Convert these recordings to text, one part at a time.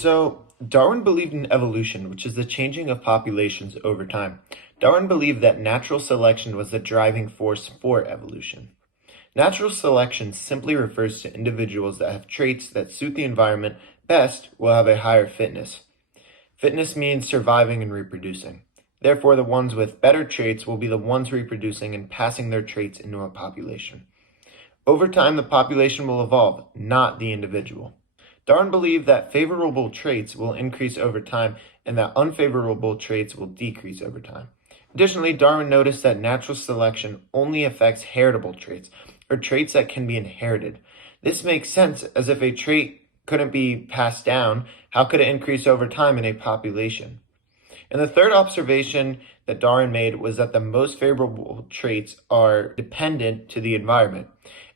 So, Darwin believed in evolution, which is the changing of populations over time. Darwin believed that natural selection was the driving force for evolution. Natural selection simply refers to individuals that have traits that suit the environment best will have a higher fitness. Fitness means surviving and reproducing. Therefore, the ones with better traits will be the ones reproducing and passing their traits into a population. Over time, the population will evolve, not the individual. Darwin believed that favorable traits will increase over time and that unfavorable traits will decrease over time. Additionally, Darwin noticed that natural selection only affects heritable traits, or traits that can be inherited. This makes sense, as if a trait couldn't be passed down, how could it increase over time in a population? And the third observation that Darwin made was that the most favorable traits are dependent to the environment.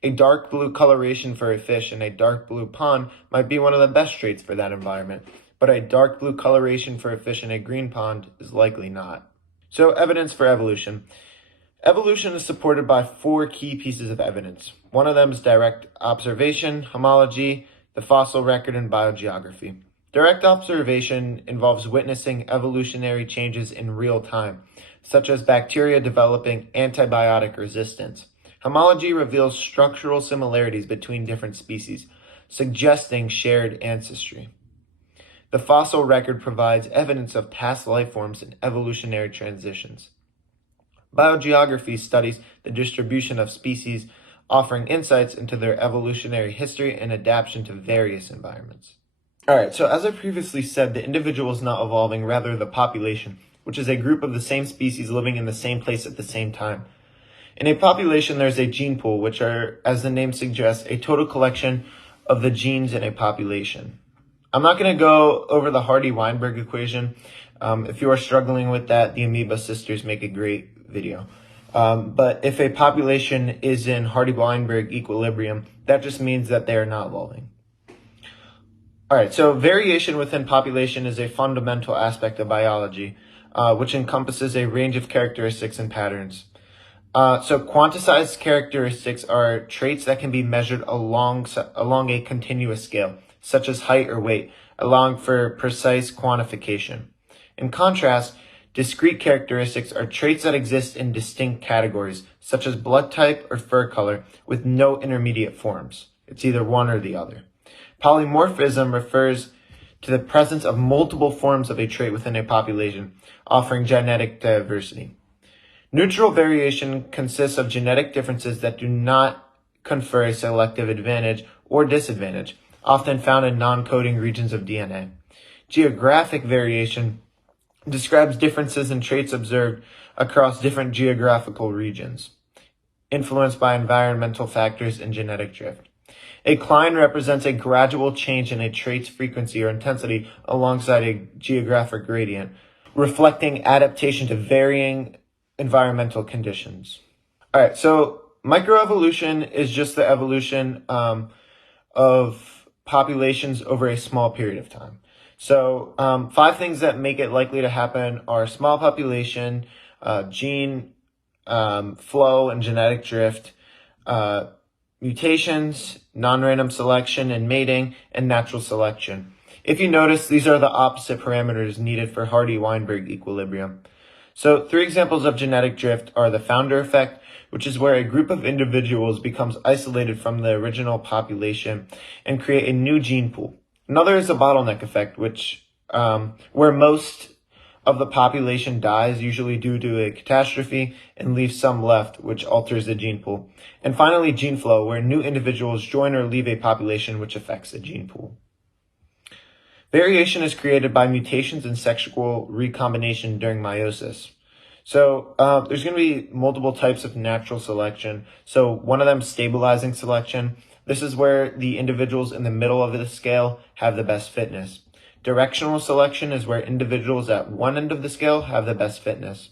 A dark blue coloration for a fish in a dark blue pond might be one of the best traits for that environment, but a dark blue coloration for a fish in a green pond is likely not. So, evidence for evolution. Evolution is supported by 4 key pieces of evidence. One of them is direct observation, homology, the fossil record, and biogeography. Direct observation involves witnessing evolutionary changes in real time, such as bacteria developing antibiotic resistance. Homology reveals structural similarities between different species, suggesting shared ancestry. The fossil record provides evidence of past life forms and evolutionary transitions. Biogeography studies the distribution of species, offering insights into their evolutionary history and adaptation to various environments. Alright, so as I previously said, the individual is not evolving, rather the population, which is a group of the same species living in the same place at the same time. In a population, there's a gene pool, which are, as the name suggests, a total collection of the genes in a population. I'm not going to go over the Hardy-Weinberg equation. If you are struggling with that, the Amoeba Sisters make a great video. But if a population is in Hardy-Weinberg equilibrium, that just means that they are not evolving. Alright, so variation within population is a fundamental aspect of biology, which encompasses a range of characteristics and patterns. So quantized characteristics are traits that can be measured along a continuous scale, such as height or weight, allowing for precise quantification. In contrast, discrete characteristics are traits that exist in distinct categories, such as blood type or fur color, with no intermediate forms. It's either one or the other. Polymorphism refers to the presence of multiple forms of a trait within a population, offering genetic diversity. Neutral variation consists of genetic differences that do not confer a selective advantage or disadvantage, often found in non-coding regions of DNA. Geographic variation describes differences in traits observed across different geographical regions, influenced by environmental factors and genetic drift. A cline represents a gradual change in a trait's frequency or intensity alongside a geographic gradient, reflecting adaptation to varying environmental conditions. Alright, so microevolution is just the evolution of populations over a small period of time. So 5 things that make it likely to happen are small population, gene flow and genetic drift, mutations, non-random selection and mating, and natural selection. If you notice, these are the opposite parameters needed for Hardy-Weinberg equilibrium. So 3 examples of genetic drift are the founder effect, which is where a group of individuals becomes isolated from the original population and create a new gene pool. Another is the bottleneck effect, which where most of the population dies, usually due to a catastrophe, and leaves some left, which alters the gene pool. And finally, gene flow, where new individuals join or leave a population, which affects the gene pool. Variation is created by mutations and sexual recombination during meiosis. So there's going to be multiple types of natural selection. So one of them is stabilizing selection. This is where the individuals in the middle of the scale have the best fitness. Directional selection is where individuals at one end of the scale have the best fitness.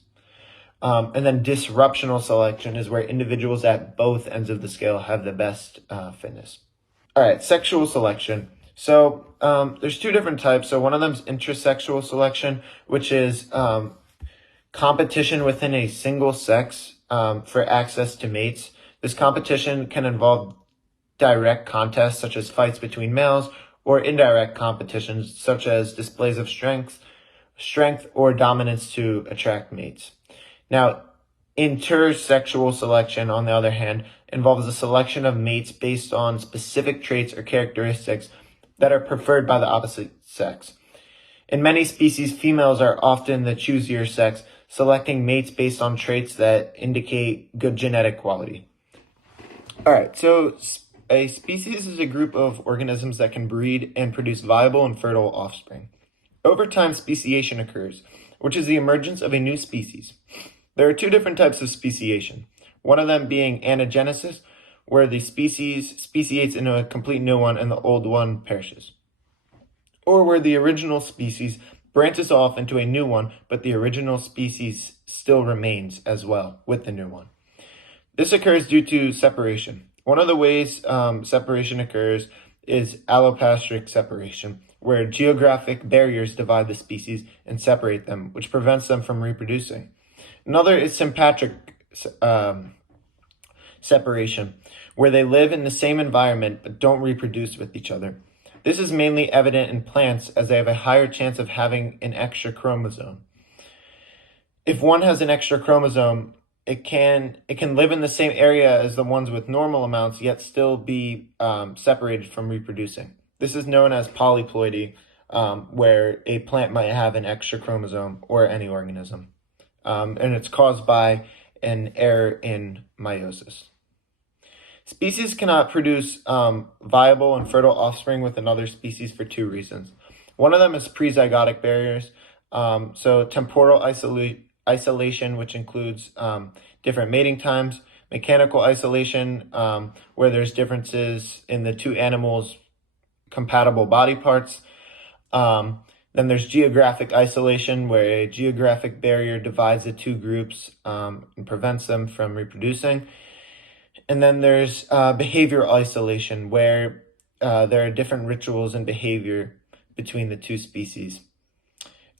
And then disruptional selection is where individuals at both ends of the scale have the best fitness. All right, sexual selection. So there's 2 different types. So one of them is intersexual selection, which is competition within a single sex for access to mates. This competition can involve direct contests, such as fights between males or indirect competitions such as displays of strength or dominance to attract mates. Now, intersexual selection, on the other hand, involves the selection of mates based on specific traits or characteristics that are preferred by the opposite sex. In many species, females are often the choosier sex, selecting mates based on traits that indicate good genetic quality. All right, so a species is a group of organisms that can breed and produce viable and fertile offspring. Over time, speciation occurs, which is the emergence of a new species. There are two different types of speciation, one of them being anagenesis, where the species speciates into a complete new one and the old one perishes, or where the original species branches off into a new one, but the original species still remains as well with the new one. This occurs due to separation. One of the ways separation occurs is allopastric separation, where geographic barriers divide the species and separate them, which prevents them from reproducing. Another is sympatric separation, where they live in the same environment but don't reproduce with each other. This is mainly evident in plants as they have a higher chance of having an extra chromosome. If one has an extra chromosome, it can live in the same area as the ones with normal amounts, yet still be separated from reproducing. This is known as polyploidy, where a plant might have an extra chromosome, or any organism. And it's caused by an error in meiosis. Species cannot produce viable and fertile offspring with another species for two reasons. One of them is prezygotic barriers, so temporal isolation, which includes different mating times, mechanical isolation, where there's differences in the two animals' compatible body parts. Then there's geographic isolation, where a geographic barrier divides the two groups and prevents them from reproducing. And then there's behavioral isolation, where there are different rituals and behavior between the two species.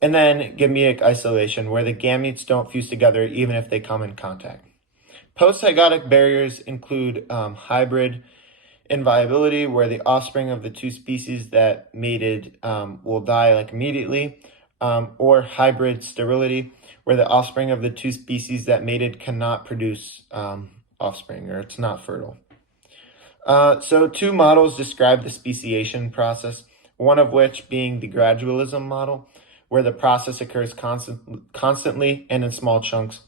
And then gametic isolation, where the gametes don't fuse together even if they come in contact. Postzygotic barriers include hybrid inviability, where the offspring of the two species that mated will die immediately, or hybrid sterility, where the offspring of the two species that mated cannot produce offspring, or it's not fertile. So two models describe the speciation process, one of which being the gradualism model, where the process occurs constantly and in small chunks,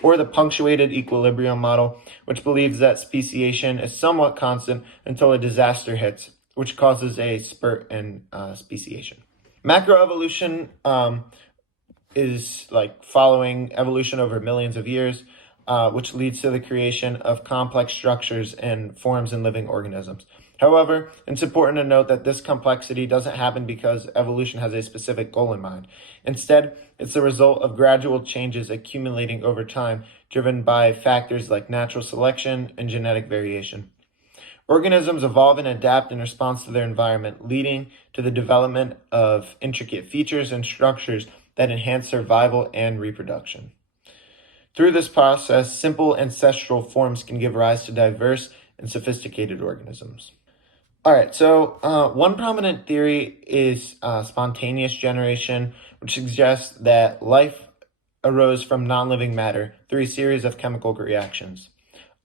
or the punctuated equilibrium model, which believes that speciation is somewhat constant until a disaster hits, which causes a spurt in speciation. Macroevolution is following evolution over millions of years, which leads to the creation of complex structures and forms in living organisms. However, it's important to note that this complexity doesn't happen because evolution has a specific goal in mind. Instead, it's the result of gradual changes accumulating over time, driven by factors like natural selection and genetic variation. Organisms evolve and adapt in response to their environment, leading to the development of intricate features and structures that enhance survival and reproduction. Through this process, simple ancestral forms can give rise to diverse and sophisticated organisms. All right, so one prominent theory is spontaneous generation, which suggests that life arose from non-living matter through a series of chemical reactions.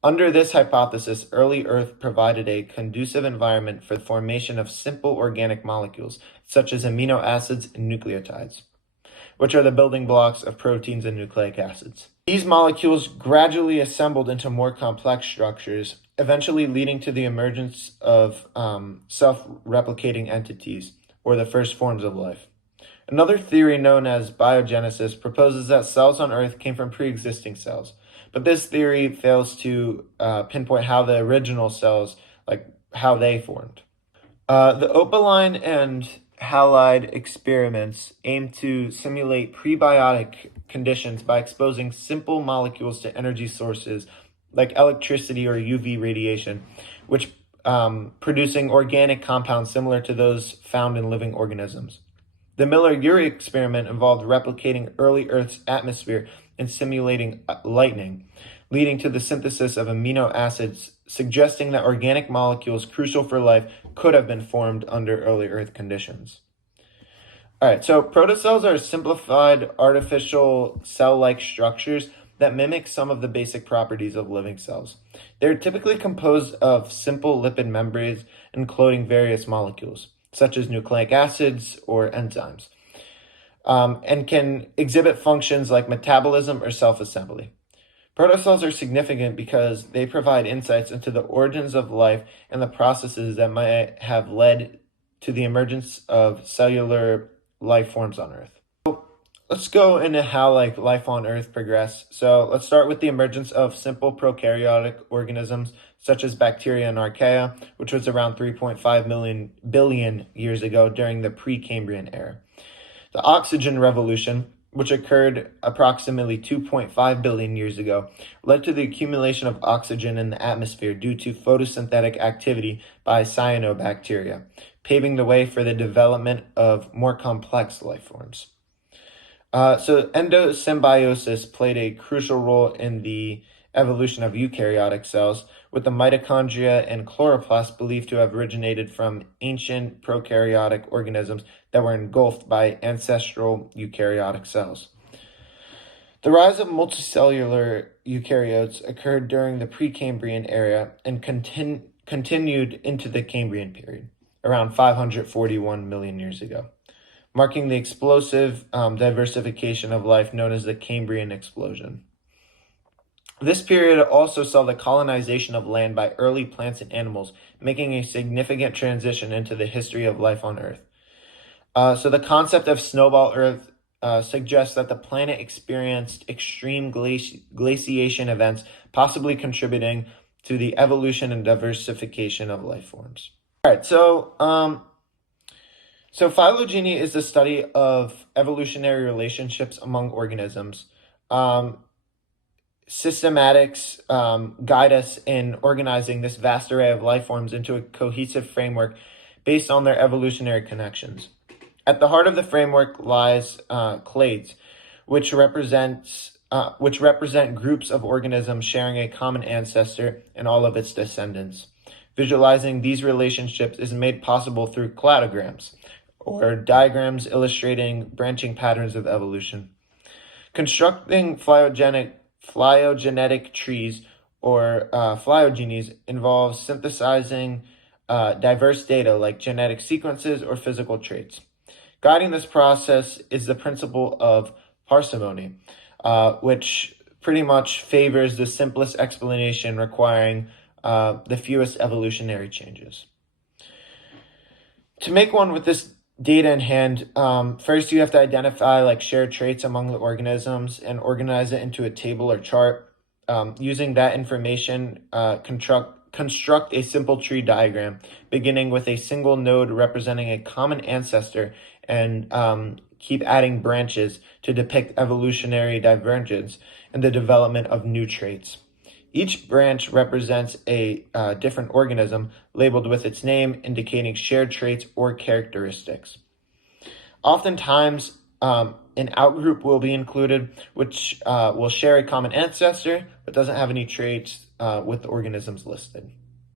Under this hypothesis, early Earth provided a conducive environment for the formation of simple organic molecules, such as amino acids and nucleotides, which are the building blocks of proteins and nucleic acids. These molecules gradually assembled into more complex structures, eventually leading to the emergence of self-replicating entities, or the first forms of life. Another theory known as biogenesis proposes that cells on Earth came from pre-existing cells, but this theory fails to pinpoint how the original cells, how they formed. The opaline and halide experiments aim to simulate prebiotic conditions by exposing simple molecules to energy sources like electricity or UV radiation, which producing organic compounds similar to those found in living organisms. The Miller-Urey experiment involved replicating early Earth's atmosphere and simulating lightning, leading to the synthesis of amino acids, suggesting that organic molecules crucial for life could have been formed under early Earth conditions. All right, so protocells are simplified artificial cell-like structures that mimic some of the basic properties of living cells. They're typically composed of simple lipid membranes enclosing various molecules, such as nucleic acids or enzymes, and can exhibit functions like metabolism or self-assembly. Protocells are significant because they provide insights into the origins of life and the processes that might have led to the emergence of cellular life forms on Earth. So let's go into how life on Earth progressed. So let's start with the emergence of simple prokaryotic organisms such as bacteria and archaea, which was around 3.5 billion years ago during the Precambrian era. The oxygen revolution, which occurred approximately 2.5 billion years ago, led to the accumulation of oxygen in the atmosphere due to photosynthetic activity by cyanobacteria, paving the way for the development of more complex life forms. So endosymbiosis played a crucial role in the evolution of eukaryotic cells, with the mitochondria and chloroplasts believed to have originated from ancient prokaryotic organisms that were engulfed by ancestral eukaryotic cells. The rise of multicellular eukaryotes occurred during the Precambrian era and continued into the Cambrian period, around 541 million years ago, marking the explosive diversification of life known as the Cambrian explosion. This period also saw the colonization of land by early plants and animals, making a significant transition into the history of life on Earth. So the concept of snowball Earth suggests that the planet experienced extreme glaciation events, possibly contributing to the evolution and diversification of life forms. All right, so phylogeny is the study of evolutionary relationships among organisms. Systematics guide us in organizing this vast array of life forms into a cohesive framework based on their evolutionary connections. At the heart of the framework lies clades, which represent groups of organisms sharing a common ancestor and all of its descendants. Visualizing these relationships is made possible through cladograms, or diagrams illustrating branching patterns of evolution. Constructing phylogenetic trees, or phylogenies, involves synthesizing diverse data like genetic sequences or physical traits. Guiding this process is the principle of parsimony, which pretty much favors the simplest explanation requiring the fewest evolutionary changes. To make one with this data in hand, first you have to identify shared traits among the organisms and organize it into a table or chart. Using that information, construct a simple tree diagram, beginning with a single node representing a common ancestor, and keep adding branches to depict evolutionary divergence and the development of new traits. Each branch represents a different organism labeled with its name, indicating shared traits or characteristics. Oftentimes, an outgroup will be included, which will share a common ancestor, but doesn't have any traits with the organisms listed.